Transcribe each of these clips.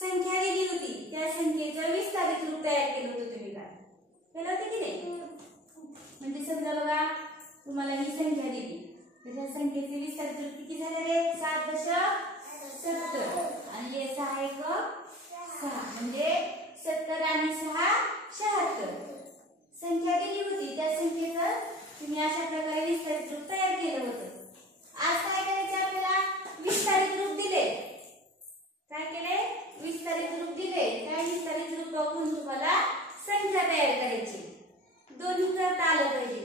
संख्या दिली होती त्या संख्येचं विस्तारित रूप तयार केलं होतं तुम्ही काय केलं होतं की नाही? म्हणजे समजा बघा तुम्हाला ही संख्या दिली तर त्या संख्येचे विस्तारित रूप किती झाले रे? 7.70 आणि हे 6 1 6 म्हणजे 70 आणि 6 76. संख्या दिली होती त्या संख्येचं तुम्ही अशा प्रकारे विस्तारित रूप तयार केलं होतं. आज काय करायचे आपल्याला? विस्तारित रूप दिले. काय केले? विस्तारित रूप दिले. त्या विस्तारित रूप वापरून तुम्हाला संख्या तयार करायची. दोन्ही करता आलं पाहिजे.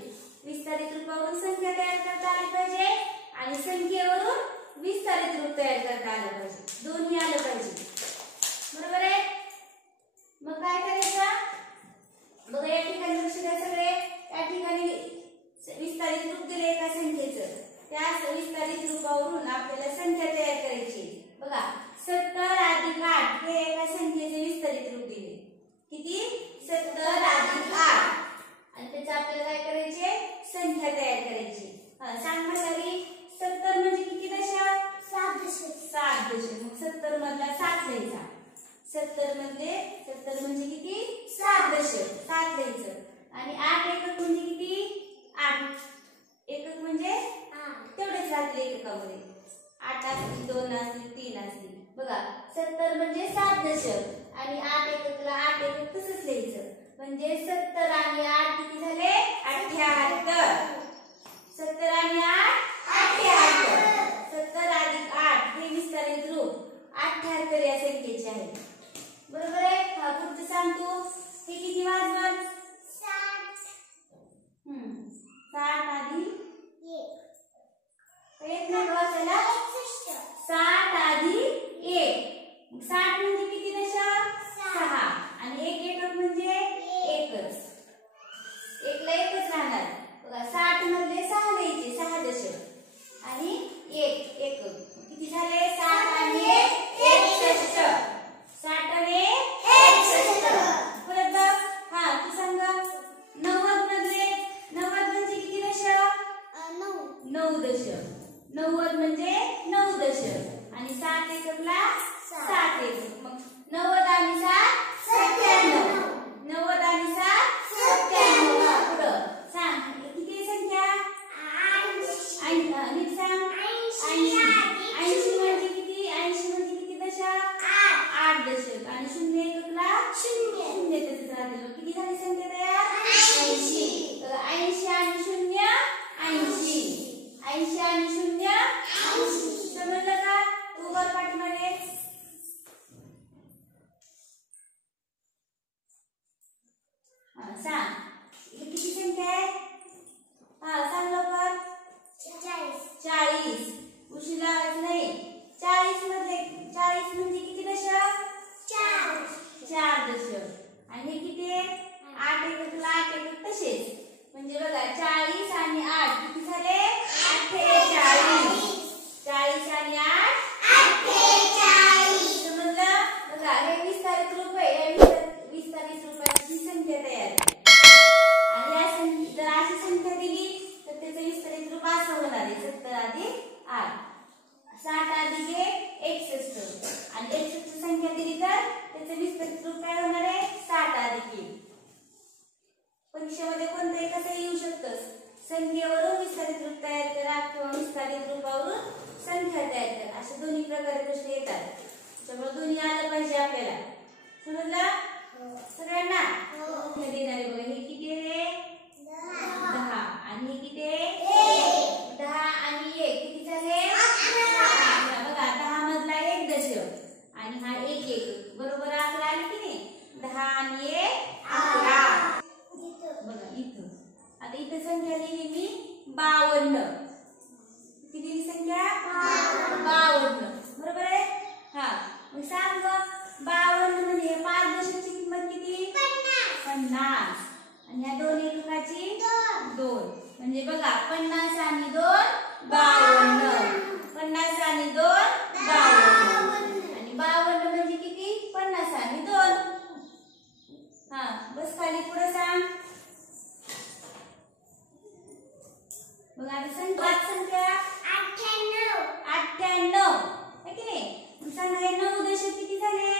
विस्तारित रूपावरून संख्या तयार करता आली पाहिजे आणि संख्येवरून विस्तारित रूप तयार करता आलं पाहिजे. दोन्ही आलं पाहिजे. बरोबर आहे? मग काय करायचं? बघा या ठिकाणी लक्ष द्या सगळे. या ठिकाणी विस्तारित रूप दिले एका संख्येचं. त्या विस्तारित रूपावरून आपल्याला संख्या तयार करायची. बघा 70 अधिक 8 हे एका संख्येचे विस्तारित रूप दिले. किती? 70 अधिक 8 आणि त्याचं आपल्याला काय करायचे? संख्या तयार करायची. सांग म्हणाली 70 म्हणजे किती दशक? 7 दशक. 7 दशक. मग 70 मधला 7 लिहायचा. 70 म्हणजे किती? 7 दशक. 7 लिहायचं. आणि 8 एकक म्हणजे किती? 8 एकक म्हणजे 8 तेवढेच राहतील एककामध्ये. 8 असतील 2 असतील 3 असतील. बघा 70 म्हणजे 7 दशक आणि 8 एककला 8 एकक तसंच लिहायचं. म्हणजे 70 आणि 8 किती झाले? 78. 70 आणि 8 78. 70 अधिक 8 हे विस्तारित रूप 78 या संख्येचे आहे. बरोबर आहे? हा पुढचं सांगतो. हे किती वाजवत? 60 अधिक 1 नाही वाचायला? 60 अधिक 1. 60 म्हणजे किती दशक? 6 आणि 1 एकक म्हणजे एकच. एकला एकच राहणार. बघा 60 मध्ये 6 लिहायचे. 6 दशक आणि 1 एकक किती झाले? 60 आणि 1 61. 60 आणि 61. परत बघ. हा तू सांग 90 मध्ये 90 म्हणजे किती दशक? 9 दशक. 90 म्हणजे 9 दशक आणि 7 एककला 7 एकक. मग 90 आणि 7 97. 90 आणि 7 97. पुढं सांग किती संख्या? 80. नीट सांग. 80 म्हणजे किती? 80 म्हणजे किती दशक? 8 दशक आणि 0 एककला 0 तसंच राहते. किती झाली संख्या तयार? 80. 80 आणि 0 80. 80 आणि 0 80. समजलं का? तू वर पाठीमागे सांग किती संख्या आहे? सांग लवकर. 40. उशीर लावायचं नाही. 40 म्हणजे किती दशक? 4 दशक आणि हे किती आहे? 8 एककला 8 एकक तसेच. म्हणजे बघा 40 आणि 8 किती झाले? 48. 40 आणि 8 48. समजलं? बघा हे विस्तारित रूप आहे. या विस्तारित रूपाची संख्या तयार आहे. आणि या जर अशी संख्या दिली तर त्याचं विस्तारित रूप असं होणार आहे. 70 अधिक 8 60 अधिक 1 61 आणि 61 संख्या दिली तर त्याचं विस्तारित रूप काय होणार आहे? 60 अधिक 1. परीक्षेमध्ये कोणतंही कसं येऊ शकतं. संख्येवरून विस्तारित रूप तयार करा किंवा विस्तारित रूपावरून संख्या तयार करा असे दोन्ही प्रकारे प्रश्न येतात. त्यामुळे दोन्ही आलं पाहिजे आपल्याला. समजलं सगळ्यांना? देणारे बघा हे किती आहे? 10 आणि हे किती आहे? 10 आणि 1 किती झाले? 11. बघा 10 मधला 1 दशक आणि हा 1 एकक. बरोबर 11 आली की नाही? 10 आणि 1 11. बघा इथं आता इथं संख्या लिहिली मी 52. किती दिली संख्या? 52. बरोबर आहे? हा मग सांग 52 म्हणजे 5 दशकची किंमत किती? 50 आणि या 2 एककाची 2 म्हणजे बघा 50 आणि 2 52. 50 आणि 2 52 आणि 52 म्हणजे किती? 50 आणि 2. हा बस खाली पुढे सांग. बघा आता संख्या 98 आहे की नाही? सांगा हे 9 दशक किती झाले?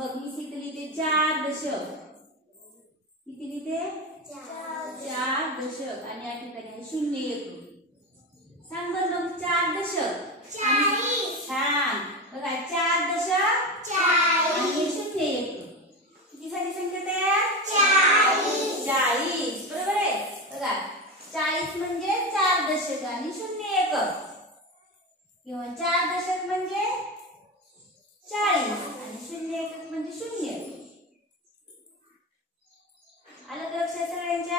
बघ मी इथे लिहिते 4 दशक. किती लिहिते 4 दशक आणि या ठिकाणी 0 येतो. सांग बरं मग 4 दशक 40. छान. बघा 4 दशक 40. आणि 0 येतो. किती झाली संख्या तयार 40. 40. बरोबर आहे. बघा 40 म्हणजे 4 दशक आणि 0 एकक किंवा 4 दशक म्हणजे 40 आणि 0 एकक म्हणजे 0. आलं का लक्षात सगळ्यांच्या?